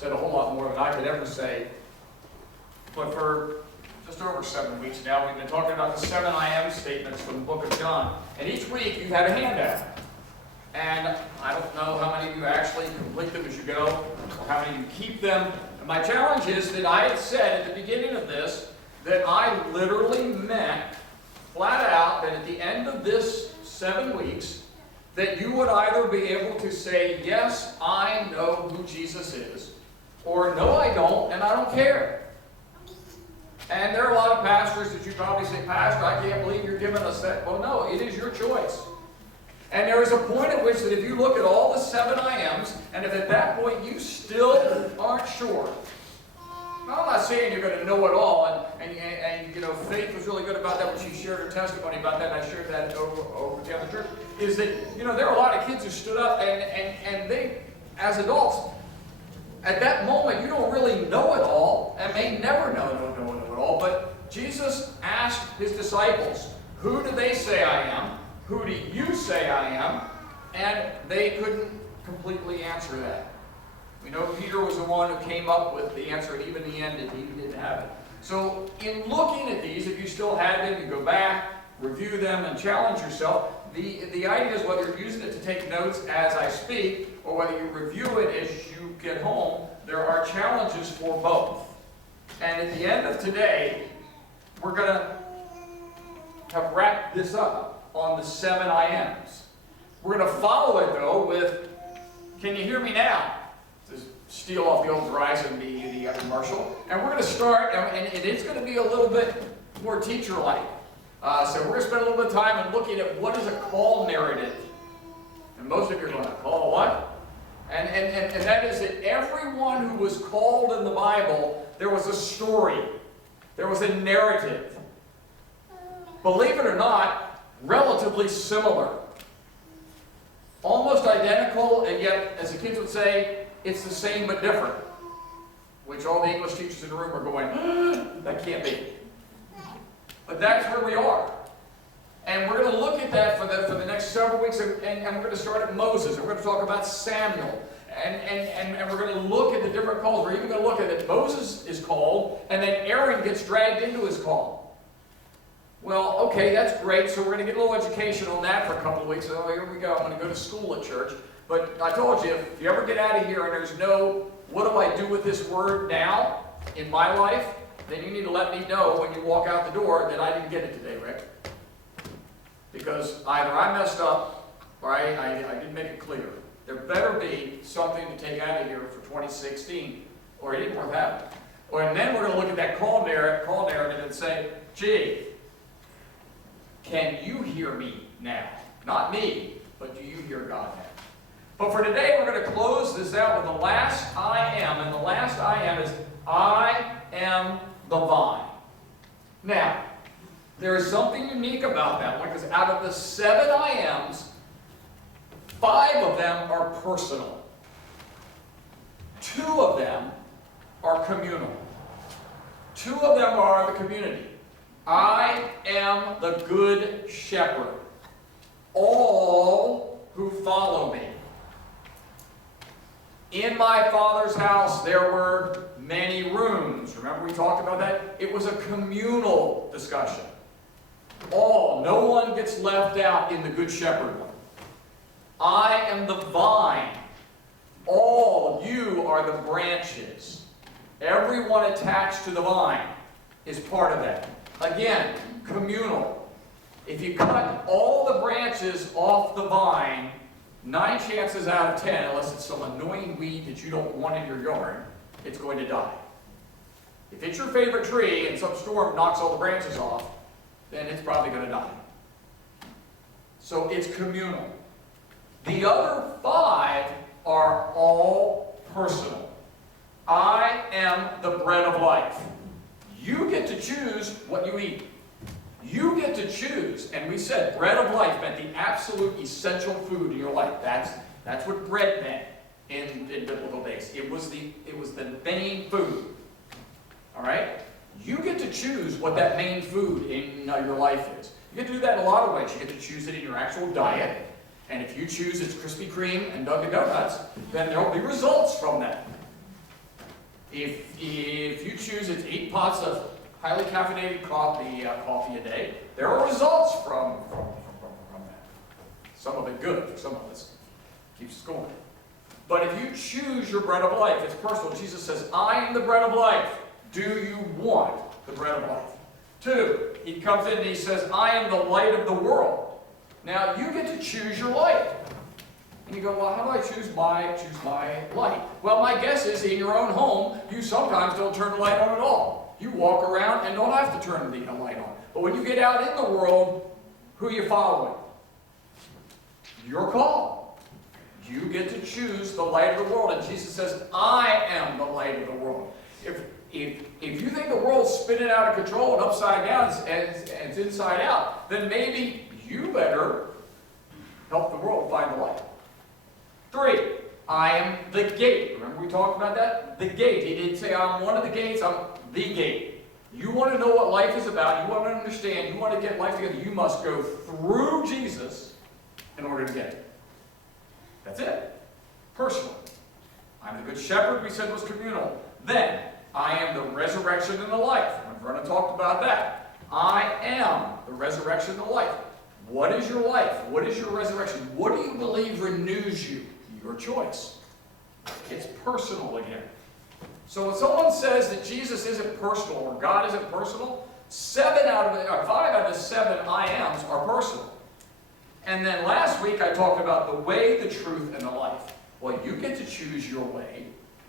said a whole lot more than I could ever say. But for just over 7 weeks now, we've been talking about the 7 I am statements from the book of John. And each week you've had a handout. And I don't know how many of you actually complete them as you go, or how many of you keep them. And my challenge is that I had said at the beginning of this that I literally meant flat out that at the end of this 7 weeks, that you would either be able to say, yes, I know who Jesus is, or no, I don't, and I don't care. And there are a lot of pastors that you probably say, Pastor, I can't believe you're giving us that. Well, no, it is your choice. And there is a point at which that if you look at all the 7 I ams, and if at that point you still aren't sure, now, I'm not saying you're going to know it all, and you know, Faith was really good about that when she shared her testimony about that, and I shared that over with the other church, is that, you know, there are a lot of kids who stood up, and they, as adults, at that moment, you don't really know it all, and may never know it all, but Jesus asked his disciples, who do they say I am? Who do you say I am? And they couldn't completely answer that. We know Peter was the one who came up with the answer, and even the end, and he didn't have it. So in looking at these, if you still had them, you go back, review them, and challenge yourself. The idea is whether you're using it to take notes as I speak, or whether you review it as you get home, there are challenges for both. And at the end of today, we're going to have wrapped this up on the 7 I ams. We're going to follow it, though, with, can you hear me now? To steal off the old Verizon, the commercial. And we're going to start, and it's going to be a little bit more teacher-like. So we're going to spend a little bit of time looking at what is a call narrative. And most of you are going to call what? And that is that everyone who was called in the Bible, there was a story. There was a narrative. Believe it or not, relatively similar. Almost identical, and yet, as the kids would say, it's the same but different. Which all the English teachers in the room are going, that can't be. But that's where we are. And we're going to look at that for the next several weeks, and we're going to start at Moses, and we're going to talk about Samuel, and we're going to look at the different calls. We're even going to look at that Moses is called, and then Aaron gets dragged into his call. Well, okay, that's great, so we're going to get a little education on that for a couple of weeks. Oh, here we go, I'm going to go to school at church. But I told you, if you ever get out of here and there's no, what do I do with this word now in my life, then you need to let me know when you walk out the door that I didn't get it today, Rick. Because either I messed up or I didn't make it clear. There better be something to take out of here for 2016, or it ain't worth having. And then we're going to look at that call narrative and say, gee, can you hear me now? Not me, but do you hear God now? But for today, we're going to close this out with the last I am. And the last I am is, I am the vine. Now, there is something unique about that one, because out of the 7 I ams, 5 of them are personal. 2 of them are communal. 2 of them are the community. I am the good shepherd. All who follow me. In my Father's house there were many rooms. Remember we talked about that? It was a communal discussion. All, no one gets left out in the Good Shepherd one. I am the vine. All, you are the branches. Everyone attached to the vine is part of that. Again, communal. If you cut all the branches off the vine, 9 chances out of 10, unless it's some annoying weed that you don't want in your yard, it's going to die. If it's your favorite tree and some storm knocks all the branches off, then it's probably going to die. So it's communal. The other 5 are all personal. I am the bread of life. You get to choose what you eat. You get to choose, and we said bread of life meant the absolute essential food in your life. That's what bread meant in biblical days. It was the main food. All right? You get to choose what that main food in your life is. You get to do that in a lot of ways. You get to choose it in your actual diet, and if you choose it's Krispy Kreme and Dunkin' Donuts, then there will be results from that. If you choose to 8 pots of highly caffeinated coffee a day, there are results from that. Some of it good, for some of us. Keeps us going. But if you choose your bread of life, it's personal. Jesus says, I am the bread of life. Do you want the bread of life? 2, he comes in and he says, I am the light of the world. Now, you get to choose your light. And you go, well, how do I choose my light? Well, my guess is in your own home, you sometimes don't turn the light on at all. You walk around and don't have to turn the light on. But when you get out in the world, who are you following? Your call. You get to choose the light of the world. And Jesus says, I am the light of the world. If you think the world's spinning out of control and upside down and it's inside out, then maybe you better help the world find the light. 3, I am the gate. Remember we talked about that? The gate. He didn't say I'm one of the gates, I'm the gate. You want to know what life is about, you want to understand, you want to get life together, you must go through Jesus in order to get it. That's it. Personal. I'm the good shepherd, we said was communal. Then, I am the resurrection and the life. Vernon talked about that. I am the resurrection and the life. What is your life? What is your resurrection? What do you believe renews you? Your choice. It's personal again. So when someone says that Jesus isn't personal or God isn't personal, 5 out of the 7 I ams are personal. And then last week I talked about the way, the truth, and the life. Well, you get to choose your way.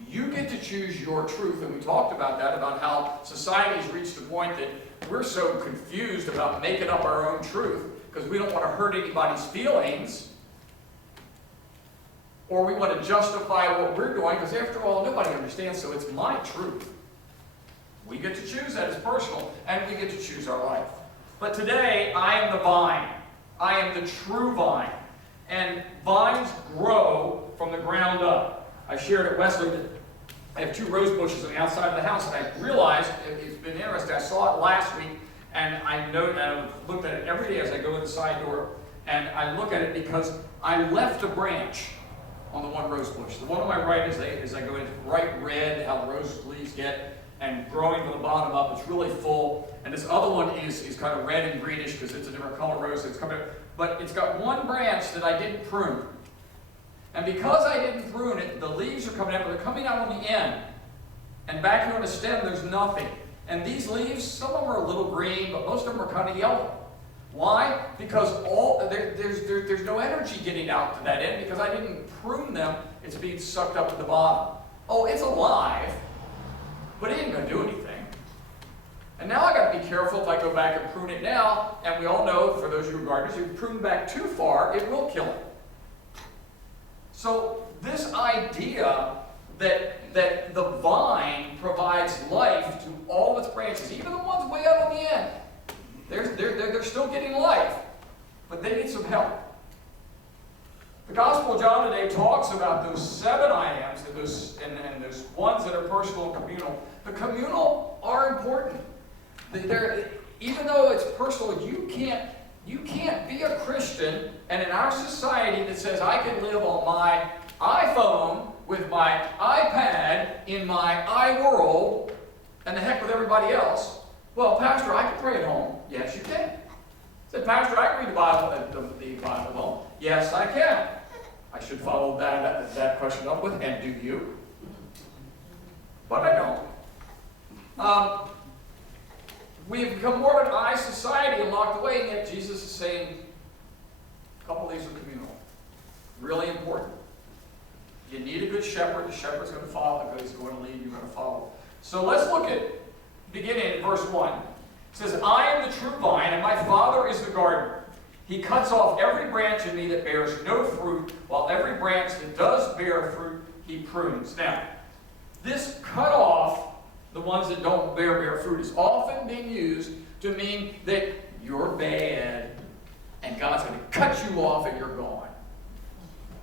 You get to choose your truth. And we talked about that, about how society's reached the point that we're so confused about making up our own truth because we don't want to hurt anybody's feelings. Or we want to justify what we're doing, because after all, nobody understands, so it's my truth. We get to choose that as personal, and we get to choose our life. But today, I am the vine. I am the true vine. And vines grow from the ground up. I shared at Wesley that I have 2 rose bushes on the outside of the house, and I realized, it's been interesting, I saw it last week, and I looked at it every day as I go in the side door, and I look at it because I left a branch on the one rose bush. The one on my right, as I go into bright red, how the rose leaves get, and growing from the bottom up, it's really full. And this other one is kind of red and greenish because it's a different color rose. It's coming, but it's got one branch that I didn't prune. And because I didn't prune it, the leaves are coming out, but they're coming out on the end. And back here on the stem, there's nothing. And these leaves, some of them are a little green, but most of them are kind of yellow. Why? Because there's no energy getting out to that end because I didn't prune them. It's being sucked up at the bottom. Oh, it's alive, but it ain't going to do anything. And now I got to be careful if I go back and prune it now. And we all know, for those of you who are gardeners, if you prune back too far, it will kill it. So this idea that the vine provides life to all of its branches, even the ones way out on the end, they're still getting life, but they need some help. The Gospel of John today talks about those 7 I ams and those ones that are personal and communal. The communal are important. Even though it's personal, you can't be a Christian, and in our society that says I can live on my iPhone with my iPad in my iWorld and the heck with everybody else. Well, Pastor, I can pray at home. Yes, you can. I said, Pastor, I can read the Bible at home. Yes, I can. I should follow that question up with, and do you? But I don't. We've become more of an I society and locked away, and yet Jesus is saying, a couple of these are communal. Really important. You need a good shepherd. The shepherd's going to follow. He's going to lead. You're going to follow. So let's look at beginning in verse 1. It says, I am the true vine, and my Father is the gardener. He cuts off every branch in me that bears no fruit, while every branch that does bear fruit, he prunes. Now, this cut off, the ones that don't bear fruit, is often being used to mean that you're bad, and God's going to cut you off and you're gone.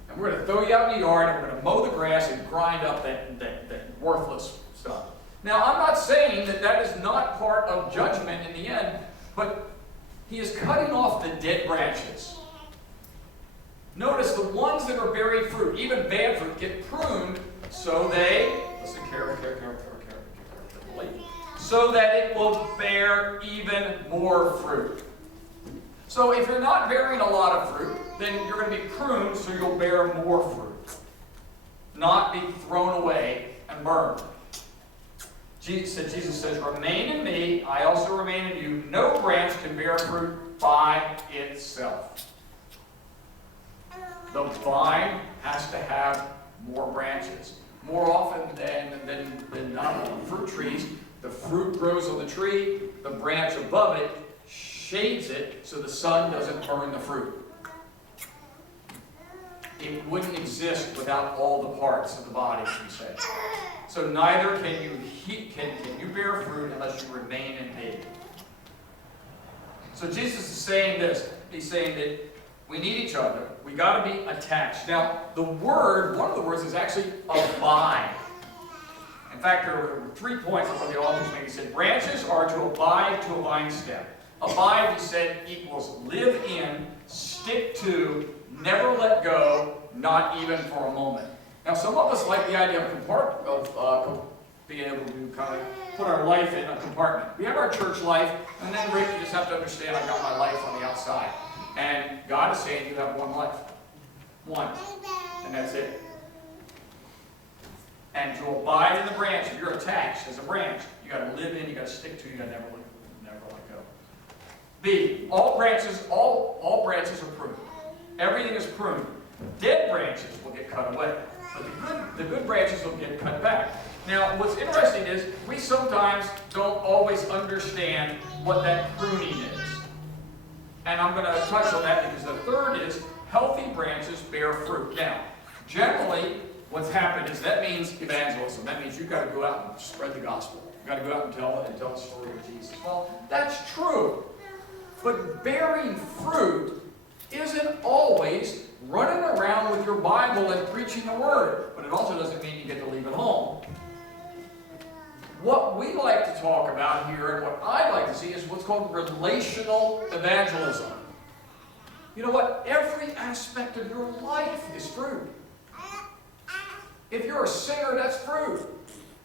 And we're going to throw you out in the yard, and we're going to mow the grass and grind up that worthless stuff. Now, I'm not saying that is not part of judgment in the end, but he is cutting off the dead branches. Notice the ones that are bearing fruit, even bad fruit, get pruned so they, the Listen carefully. So that it will bear even more fruit. So if you're not bearing a lot of fruit, then you're going to be pruned so you'll bear more fruit. Not be thrown away and burned. Jesus says, remain in me, I also remain in you. No branch can bear fruit by itself. The vine has to have more branches. More often than not on fruit trees, the fruit grows on the tree, the branch above it shades it so the sun doesn't burn the fruit. It wouldn't exist without all the parts of the body, we say. So neither can you bear fruit unless you remain in me. So Jesus is saying this. He's saying that we need each other. We got to be attached. Now, one of the words is actually abide. In fact, there were 3 points that one of the authors made. He said, branches are to abide to a vine stem. Abide, he said, equals live in, stick to, never let go, not even for a moment. Now, some of us like the idea of being able to kind of put our life in a compartment. We have our church life, and then Rick, you just have to understand I've got my life on the outside. And God is saying you have one life. One. And that's it. And to abide in the branch, if you're attached as a branch, you got to live in, you got to stick to, you got to never let go. B, all branches are pruned. Everything is pruned. Dead branches will get cut away, but the good branches will get cut back. Now, what's interesting is we sometimes don't always understand what that pruning is. And I'm going to touch on that because the third is healthy branches bear fruit. Now, generally, what's happened is that means evangelism. That means you've got to go out and spread the gospel. You've got to go out and tell the story of Jesus. Well, that's true. But bearing fruit isn't always running around with your Bible and preaching the Word. But it also doesn't mean you get to leave it home. What we like to talk about here and what I like to see is what's called relational evangelism. You know what? Every aspect of your life is fruit. If you're a singer, that's fruit.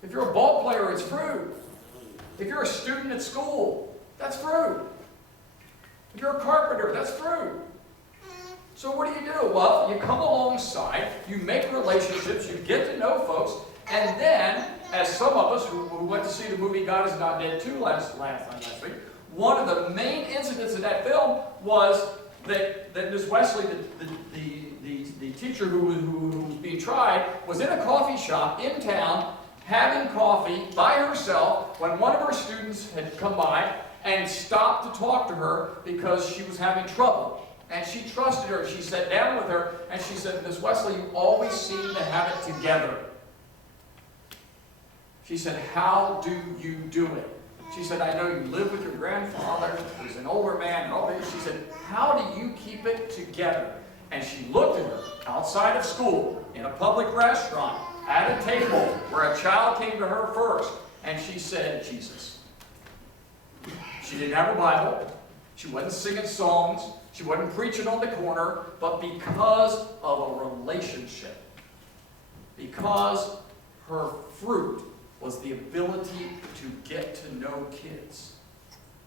If you're a ball player, it's fruit. If you're a student at school, that's fruit. If you're a carpenter, that's fruit. So what do? Well, you come alongside, you make relationships, you get to know folks, and then, as some of us who went to see the movie God Is Not Dead 2 last week, one of the main incidents in that film was that Miss Wesley, the teacher who was being tried, was in a coffee shop in town having coffee by herself when one of her students had come by and stopped to talk to her because she was having trouble. And she trusted her. She sat down with her and she said, Miss Wesley, you always seem to have it together. She said, how do you do it? She said, I know you live with your grandfather, who's an older man, and all that. She said, how do you keep it together? And she looked at her outside of school, in a public restaurant, at a table where a child came to her first, and she said, Jesus. She didn't have a Bible. She wasn't singing songs. She wasn't preaching on the corner, but because of a relationship, because her fruit was the ability to get to know kids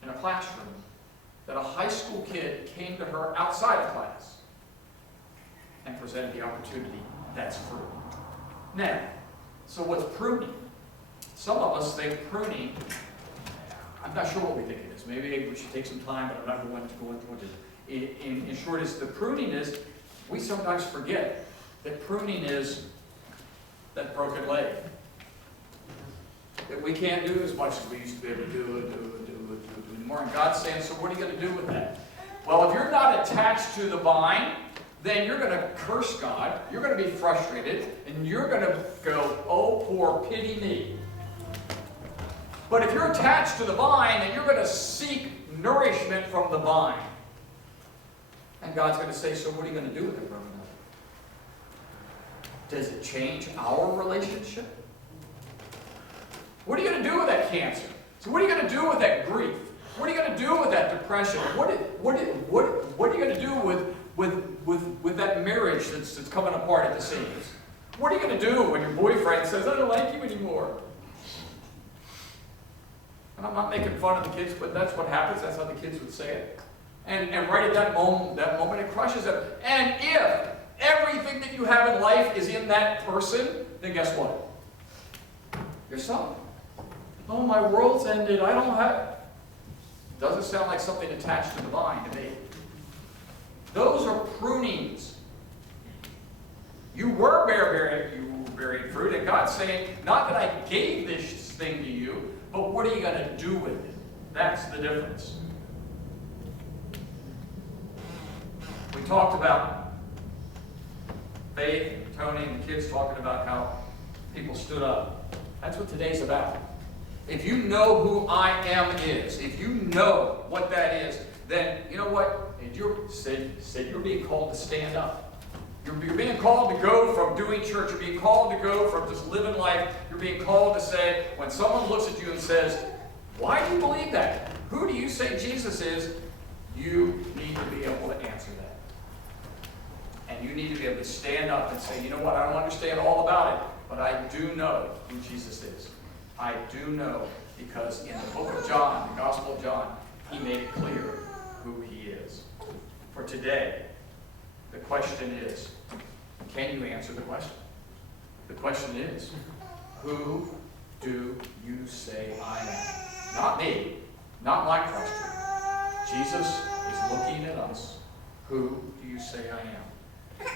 in a classroom, that a high school kid came to her outside of class and presented the opportunity. That's fruit. Now, so what's pruning? Some of us think pruning, I'm not sure what we think it is. Maybe we should take some time, but I'm not going to go into it. In short, is the pruning is, we sometimes forget that pruning is that broken leg. That we can't do as much as we used to be able to do anymore. And God's saying, so what are you going to do with that? Well, if you're not attached to the vine, then you're going to curse God, you're going to be frustrated, and you're going to go, oh, poor pity me. But if you're attached to the vine, then you're going to seek nourishment from the vine. And God's going to say, so what are you going to do with it, brother? Does it change our relationship? What are you going to do with that cancer? So what are you going to do with that grief? What are you going to do with that depression? What are you going to do with that marriage that's coming apart at the seams? What are you going to do when your boyfriend says, I don't like you anymore? And I'm not making fun of the kids, but that's what happens. That's how the kids would say it. And right at that moment, it crushes them. And if everything that you have in life is in that person, then guess what? You're sunk. Oh, my world's ended. I don't have... Doesn't sound like something attached to the vine to me. Those are prunings. You were bearing fruit, and God's saying, not that I gave this thing to you, but what are you going to do with it? That's the difference. We talked about faith, Tony and the kids talking about how people stood up. That's what today's about. If you know who I am is, if you know what that is, then you know what? And you're being called to stand up. You're being called to go from doing church. You're being called to go from just living life. You're being called to say, when someone looks at you and says, why do you believe that? Who do you say Jesus is? You need to be able to answer that. And you need to be able to stand up and say, you know what, I don't understand all about it, but I do know who Jesus is. I do know because in the book of John, the Gospel of John, he made it clear who he is. For today, the question is, can you answer the question? The question is, who do you say I am? Not me, not my question. Jesus is looking at us. Who do you say I am?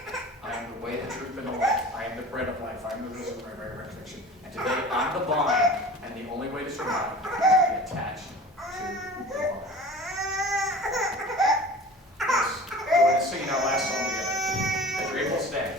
I am the way, the truth, and the life. I am the bread of life. I am the resurrection. And today, I'm the vine, and the only way to survive is to be attached to the vine. Let's go ahead and sing our last song together. As you're able to stand.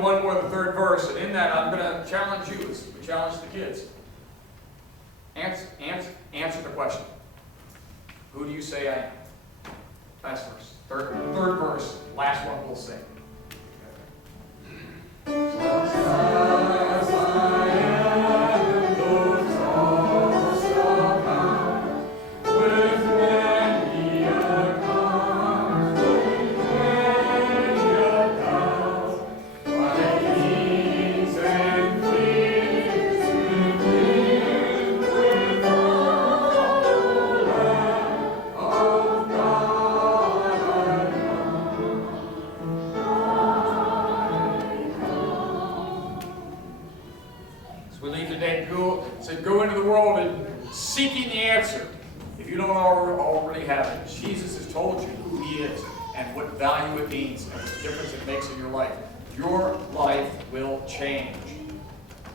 One more, the third verse, and in that I'm going to challenge you as we challenge the kids. Answer the question. Who do you say I am? Last verse. Third verse. Last one we'll sing. Go into the world and seeking the answer. If you don't already have it, Jesus has told you who he is and what value it means and what difference it makes in your life. Your life will change.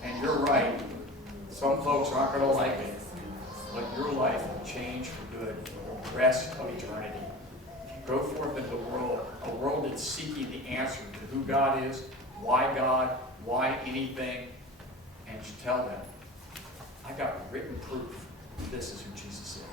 And you're right. Some folks aren't going to like it. But your life will change for good for the rest of eternity. Go forth into the world, a world that's seeking the answer to who God is, why anything, and you tell them, I got written proof this is who Jesus is.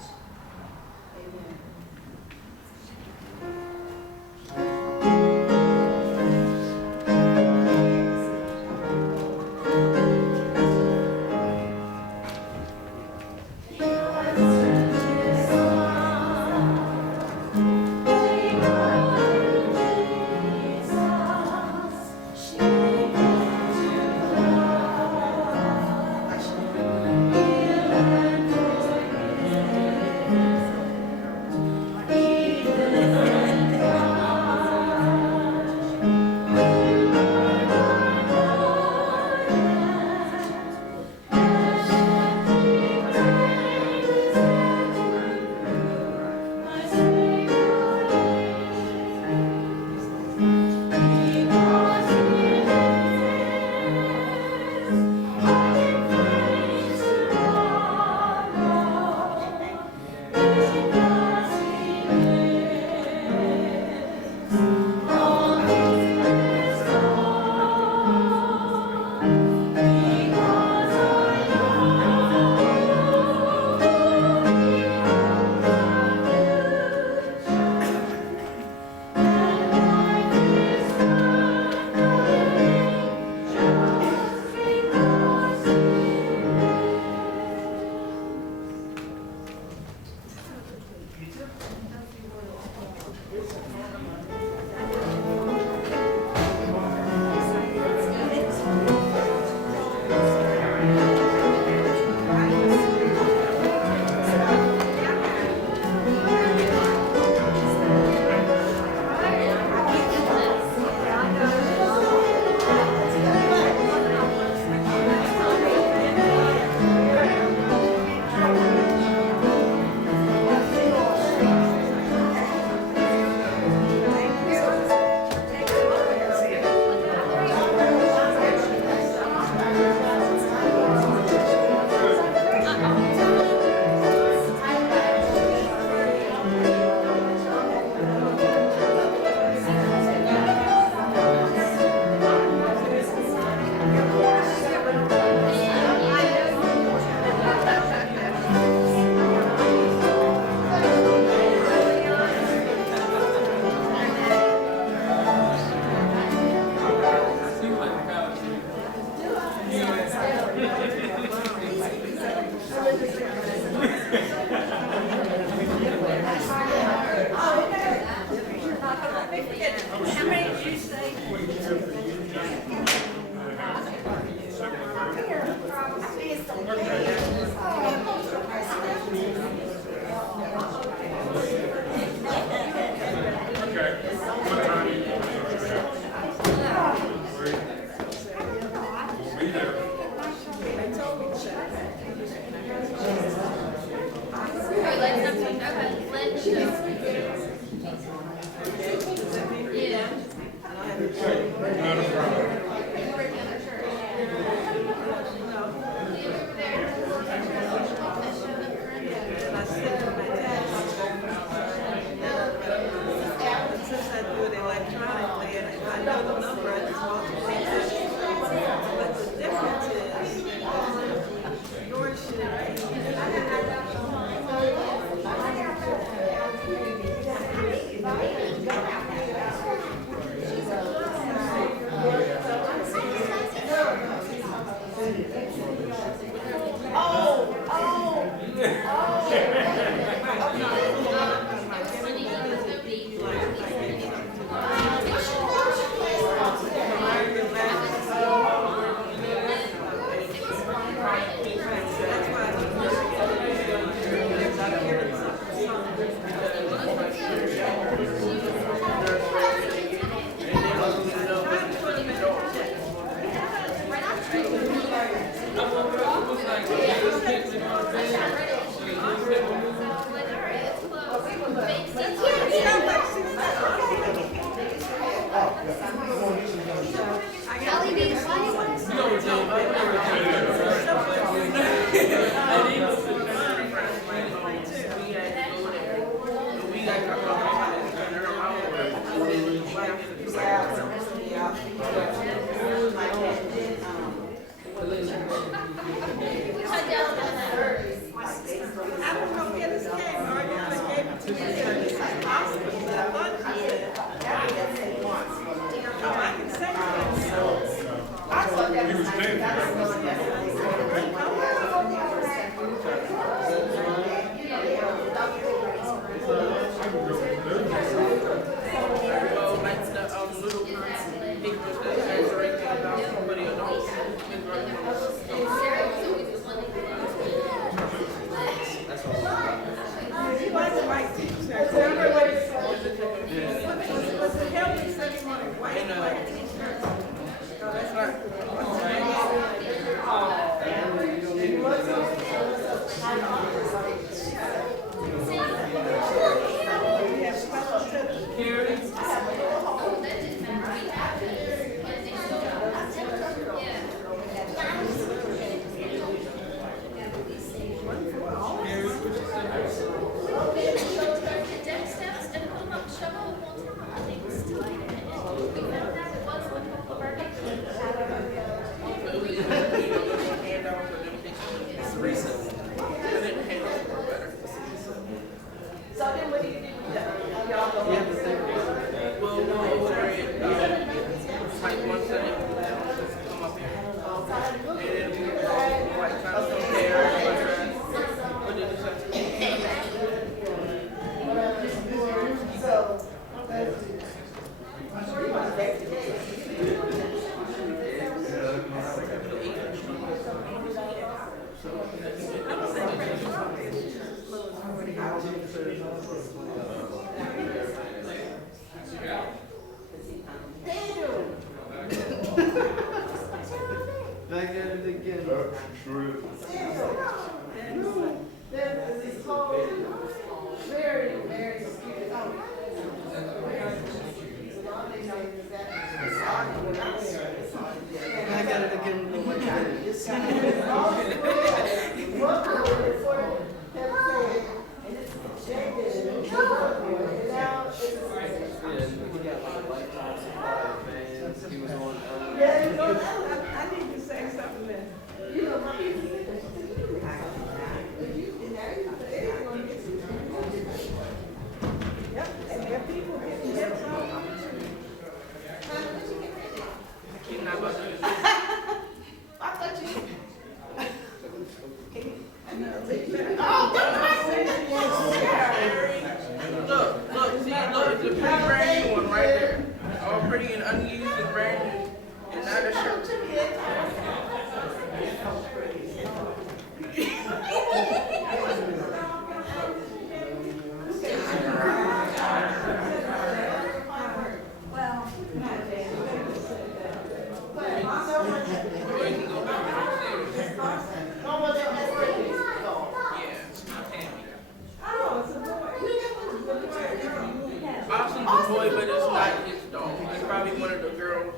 Austin's a boy, but it's not his dog. It's probably be one of the girls.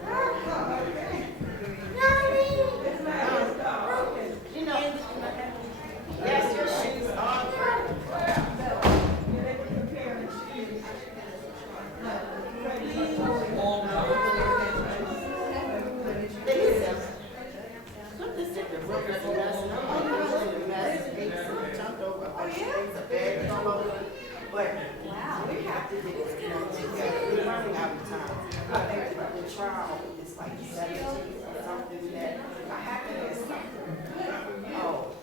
You know, yes, your shoes are but wow, we have to do this together. We're running out of time. I think the trial is like 17 or something that I have to ask something. Oh,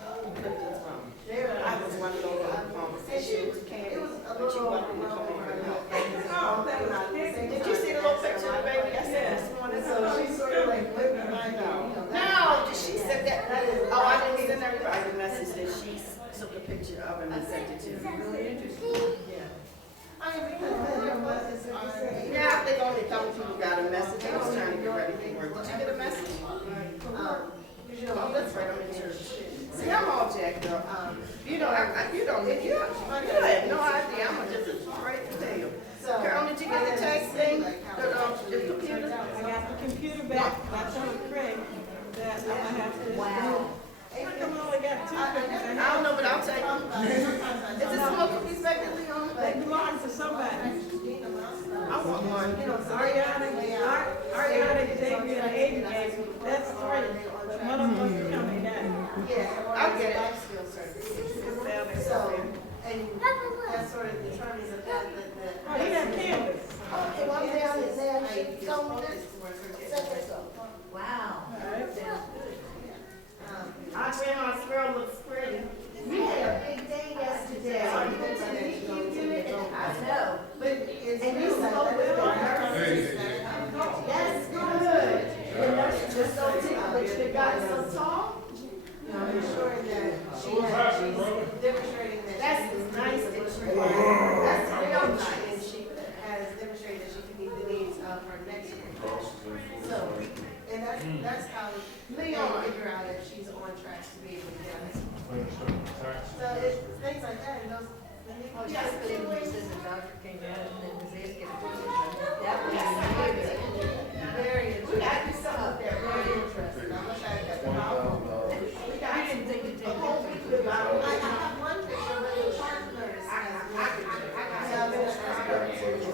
I was running over a conversation with Candy, but you wanted to come over and help. Did you see the little picture of the baby I sent this morning? So she's sort of like living behind out. No, she said that. Oh, I didn't send everybody the message that she took a picture of and sent it to me. Really interesting. Yeah. Yeah, I think only a couple people got a message. I was trying to get ready for work. Did you get a message? Oh, that's right. I'm in church. See, I'm all jacked up. You know, you have no idea. I'm just afraid to tell you. Carol, did you get the text thing? The computer? I got the computer back. I told Craig that I have to. Wow. How come I only got 2 pictures? I don't know, but I'll take them. Is this smoking piece back there, Leon? They belong to somebody. I want one. Ariana, Xavier, and Aiden gave me. That's 3. But one of them must be coming down. Yeah, I'll get it. So, And that sort of determines the fact that. oh, he got canvas. Okay, one down is there, she told me this. Wow. I ran my squirrel looks pretty. We had a big day yesterday. Are you going to do it? I know. But, and you spoke with the nurses. That's good. The nurses just so tickled, but you got so tall. Ensuring that she's demonstrating that that's nice experience. That's real nice. And she has demonstrated that she can meet the needs of her next year. So, and that's how Leon figure out if she's on track to be able to get it. So it's things like that, and those. Just the doctor came out and then was asking. That was very interesting. We got to do something up there, very interesting. I wish I had kept the mouth. I didn't think it'd take a whole week to I have one picture of the charge nurse.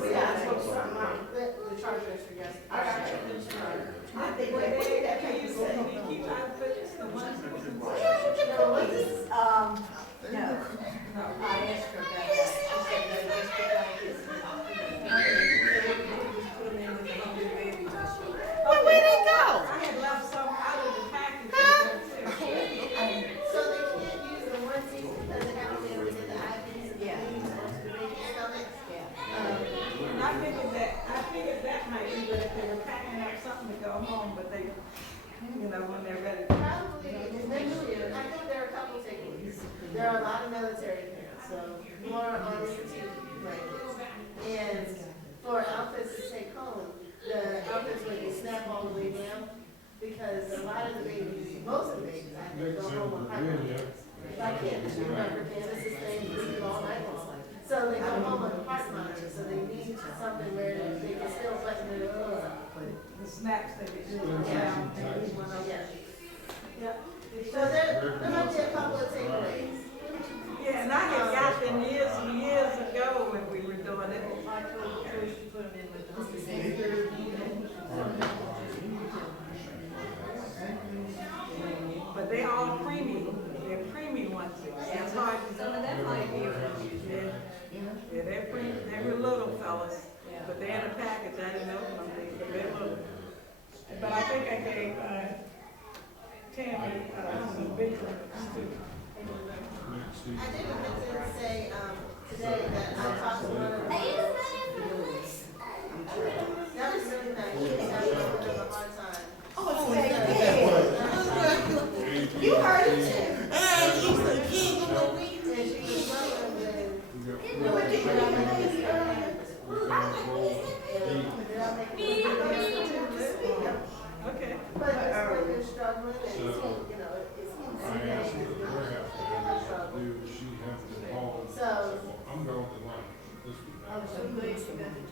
We got to post something out. The charge nurse for yesterday. I got to picture. I think that You said you keep our pictures, the ones that was in the no, I asked her about that. She said that just because well, where'd they go? I had left some out of the package. So they can't use the onesies because they have to be able to get the IVs and the babies onto the baby's stomach? And I figured that might be good if they were packing up something to go home, but they, when they're ready. Probably, next year, I think there are a couple takeaways. There are a lot of military parents, so more on fatigue blankets. And for outfits to take home, the outfits where they snap all the way down, because a lot of the babies, most of the babies, I think, go home on high monitors. I can't remember Candace's thing, sleep all night long. So they go home on heart monitors, so they need something where they can still button their clothes up. The snaps that they do around, and each one of them. Yeah. So there might be a couple of takeaways. Yeah, and I had got them years and years ago when we were doing it. I told Trish to put them in with the But they all preemie. They're preemie ones. It's hard to some of them might be. Yeah, they're little fellas. But they're in a package. I didn't open them, but they're little. But I think I gave Tammy some big ones too. I didn't meant to say today that I talked to one of the that was really nice. She was having a bit of a hard time. Oh, you heard it too. And she was struggling with Okay. but they're struggling and it's, She has to call. so I'm going to lunch this week. I'm so glad she got the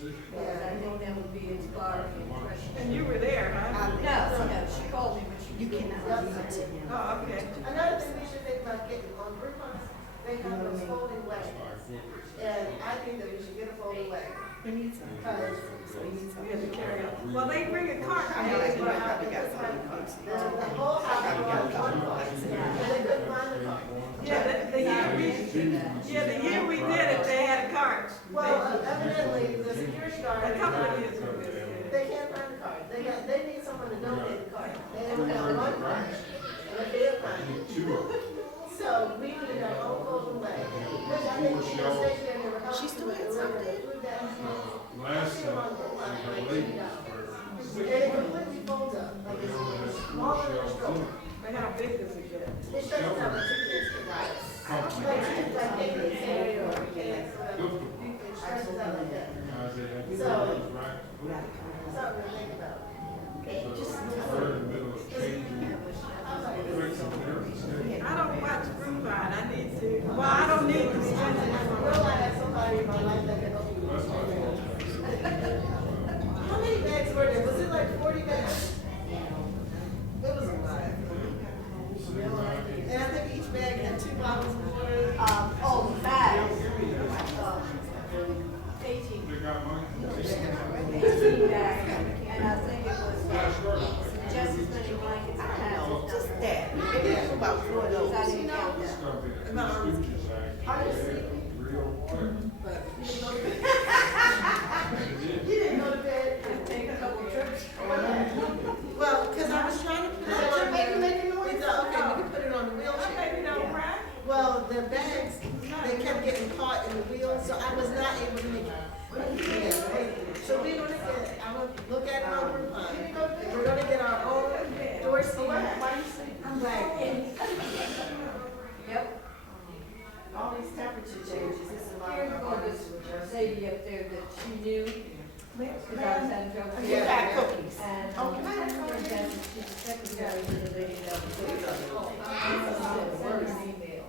Because I think that would be inspiring and refreshing. And you were there, huh? No, she called me, but she. You cannot leave it to him. Oh, okay. Another thing we should think about getting on Groupons, they have those folding wagons. And I think that we should get a folding wagon. He needs some. Because We had to carry on. Well, they bring a cart. I know, like, you probably got some carts. the whole house was one car, and they couldn't find the car. Yeah, the year we did it, they had a cart. Well, evidently, the security guard. A couple of years ago. They can't find the car. They need someone to donate the car. They only have one car, and they can't find it. So we need our own folding wagon. Which I think the station there never helped. She still had something? Last time, the lady And it completely folds up, like it's smaller than a stroller. But how big does it get? It shuts down the chickens to rice. Like chickens like baby cereal or cans or whatever. It stretches out like that. So, something to think about. We're in the middle of changing, fixing everything. I don't watch Groupon, I need to, well, I don't need to spend it. I realize I had somebody in my life that could help me with this. How many bags were there? Was it like 40 bags? It was a lot. And I think each bag had 2 bottles of water. Oh, bags. 18. They got money. 18 bags, and I think it was just as many blankets as I had. Just that. It is about 4 of those. I didn't count It's that. gonna be a stooges act. Honestly. Real quick. You didn't go to bed. Take a couple trips. Well, because I was trying to put it on. making noise? Okay, we can put it on the wheelchair. Maybe don't cry. Well, the bags, they kept getting caught in the wheel, so I was not able to make it. So we're gonna get, I'm gonna look at it on Groupon. We're gonna get our own Dorsey. I'm like, Yep. all these temperature changes, this is my. Here's all this lady up there that she knew, because I was having trouble. You got cookies. And, Oh, can I have her cookies? dad, she's secretary to the lady that was there. Send her an email.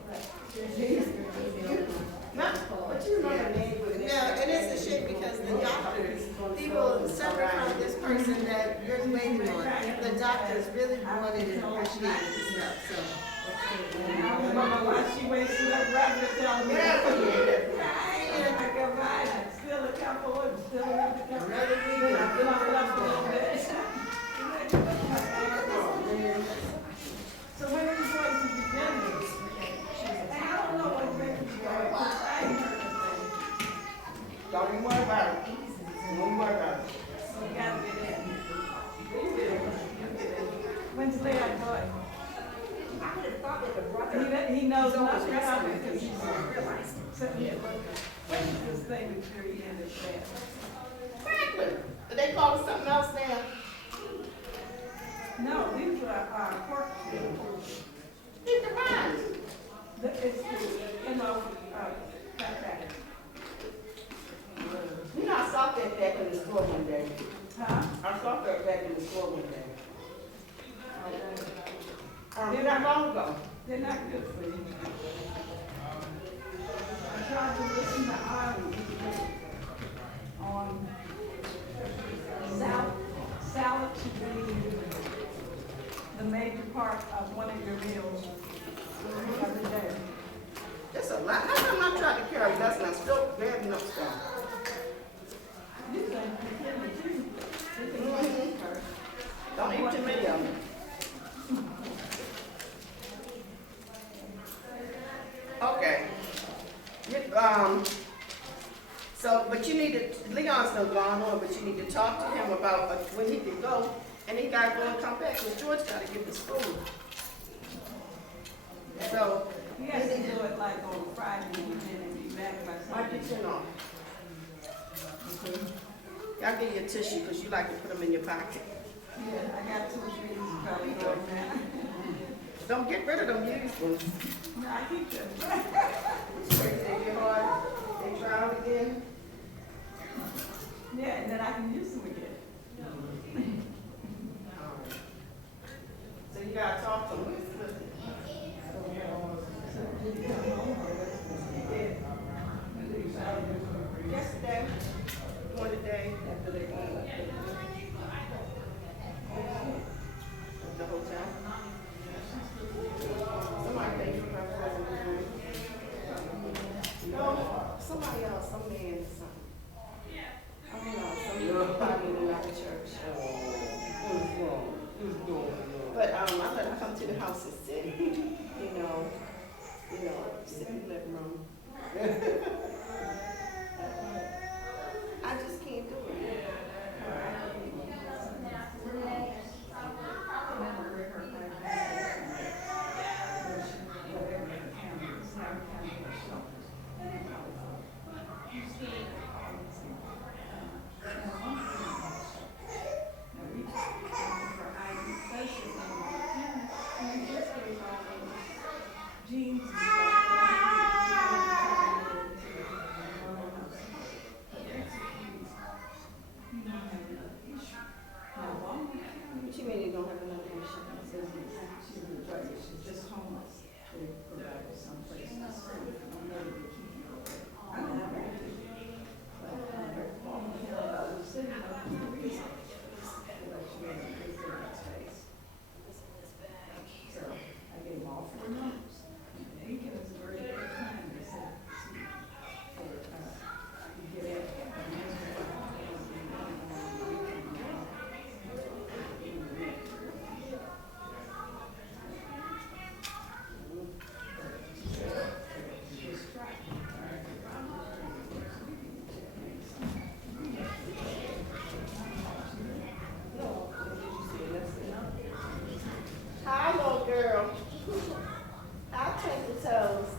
But you know the name. Yeah, and it's a shame because the doctors, people separate from this person that you're waiting on, the doctors really wanted and appreciated this stuff, so. I don't know why she wasted her breath to tell me. I go by, and still a couple, and still another couple. Another week. I feel like I left a little bit. So when are you going to begin this? I don't know what makes you go. Don't even worry about it. Don't worry about it. We gotta get in. When's Leon going? I would have thought that the brother. He knows nothing about it because he's sitting here looking. What is this thing that you're in this bed? Franklin. They call it something else now. No, these are pork chews. Keep your mind. It's, pack. You know, I saw that back in the store one day. Huh? I saw that back in the store one day. Not long ago. They're not good for you. I tried to listen to Ivy on salad should be the major part of one of your meals every day. That's a lot. How come I tried to carry less and I'm still grabbing up stuff? You think you can too. Don't eat too many of them. Okay. So, but you need to, Leon's no gone on, but you need to talk to him about when he can go, and he gotta go and come back, because George gotta get to school. So, He has to do it like on Friday evening and be back by I'll Sunday. get you on. I'll give you a tissue, because you like to put them in your pocket. Yeah, I got 2 or 3 probably going now. Don't get rid of them used ones. No, I keep them. They get hard, they dry out again. Yeah, and then I can use them again. So you gotta talk to them. Yesterday, one of the stay after they got up there. The hotel. Somebody paid for her present. No, somebody else, some man or something. I don't know, some probably in another church. What's wrong? What's going on? But I let her come to the house and sit, sit in the living room. I just can't do it. What you mean you don't have another issue? She's just homeless. They provided some place to stay. I'm ready to keep her away. I don't have anything. But I was sitting up in the reason. Like she had a big space. So I gave them all 4 numbers. And they gave us a very good time. They said, to get in. Hi, little girl. I'll take the toes.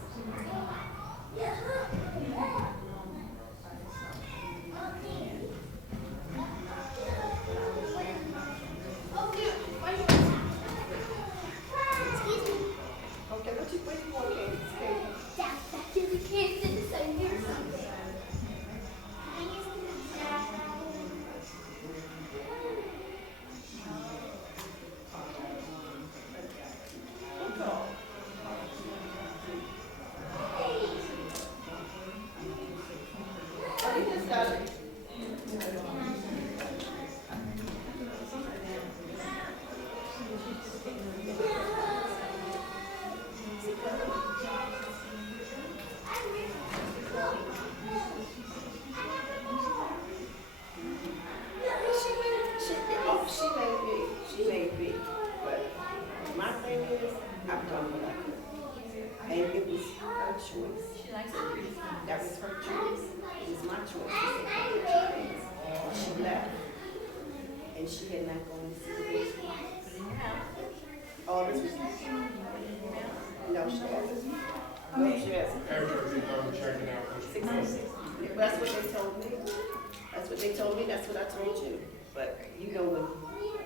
Okay, what you want, Katie? Oh, you just got it. She may be, but my thing is, I've done what I could. And it was her choice. That was her choice. It was my choice to say, she left. And she had not gone to see the baby. Oh, this was, no, she hasn't. No, she hasn't. After they done checking out this. 606. That's what they told me. That's what they told me, that's what I told you. But you know, when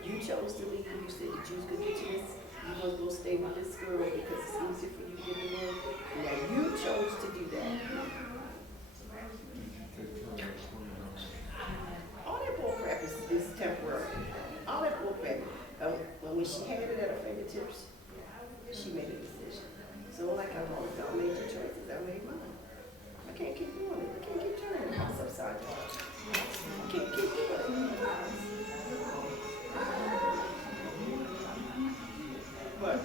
you chose to leave, you said that you was gonna get this, you was gonna stay with this girl because it's easier for you to get along. Now you chose to do that. All that bull crap is temporary. All that bull crap. When she had it at her fingertips, she made a decision. So like I've always done, made your choices, I made mine. I can't keep doing it. I can't keep turning myself upside down. I can't keep doing it. But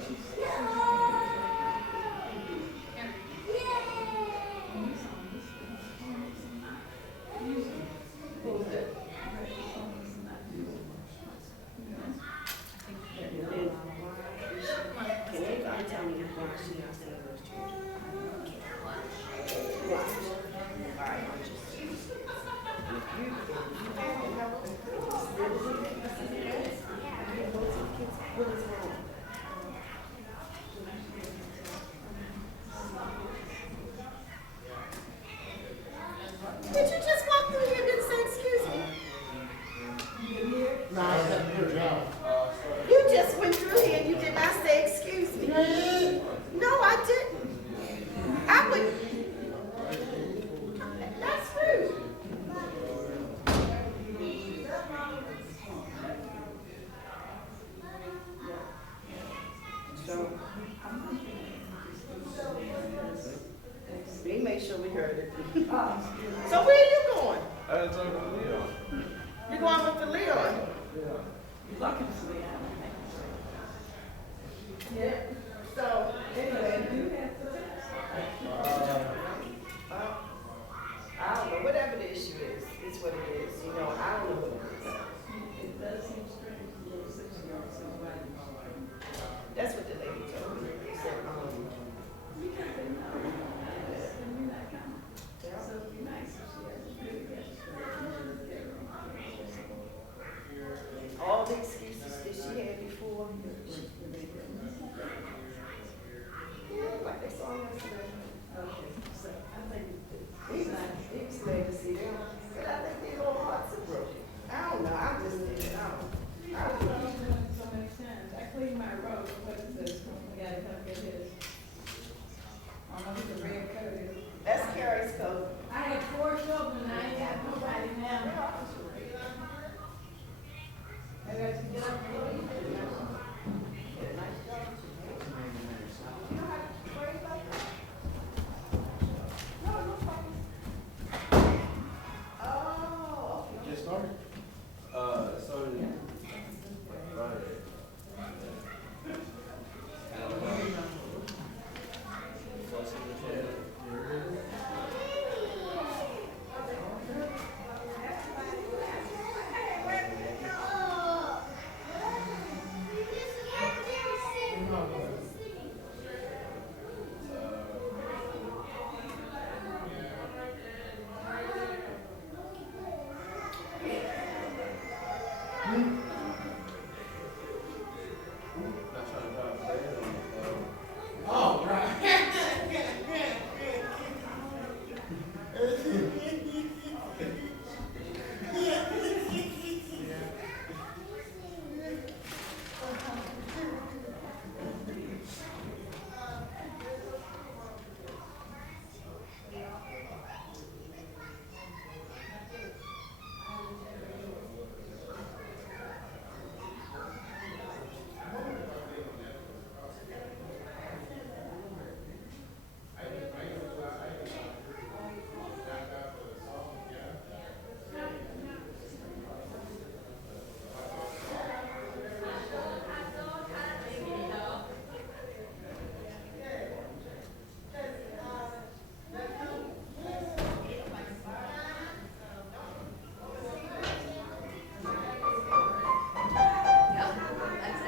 lucky to see I don't think so. Yeah, so, anyway, You have to test. I don't know, whatever the issue is, it's what it is, you know, I don't know what it is. It does seem strange to little 6-year-olds in writing. That's what the lady told me, so, Because they know, and you're not coming. So it'd be nice if she has a good registration. all the excuses that she had before, like they saw yesterday. Okay, so I think It was glad to see them, but I think their little hearts are broken. I don't know, I'm just thinking, I don't know. so many times. I clean my road, what is this? I gotta come get his. I don't know who the red coat is. That's Carrie's coat. I had 4 children, and I ain't got nobody now. I got to get up and leave. Oh, Just started? Started Friday. Not trying to drive bad on the Oh, right.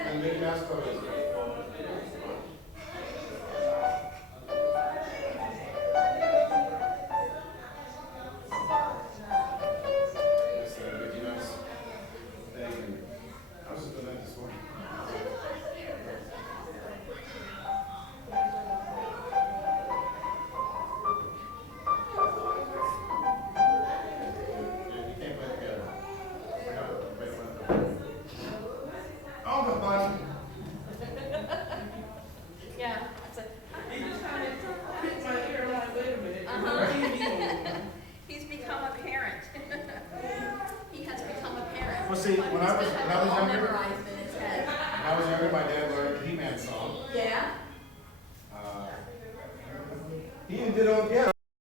And big mascot is. That's a Mickey Mouse thing, and I was just doing that this morning. Yeah, you can't play together. I got it. Wait a minute. Oh, my body. Yeah, He just kind of hit my ear like, wait a minute. Uh-huh. He's become a parent. He has become a parent. Well, see, But when he's I was- gonna have when I was it all younger- memorized in his head. When I was younger, my dad learned the He-Man song. Yeah? He even did on piano.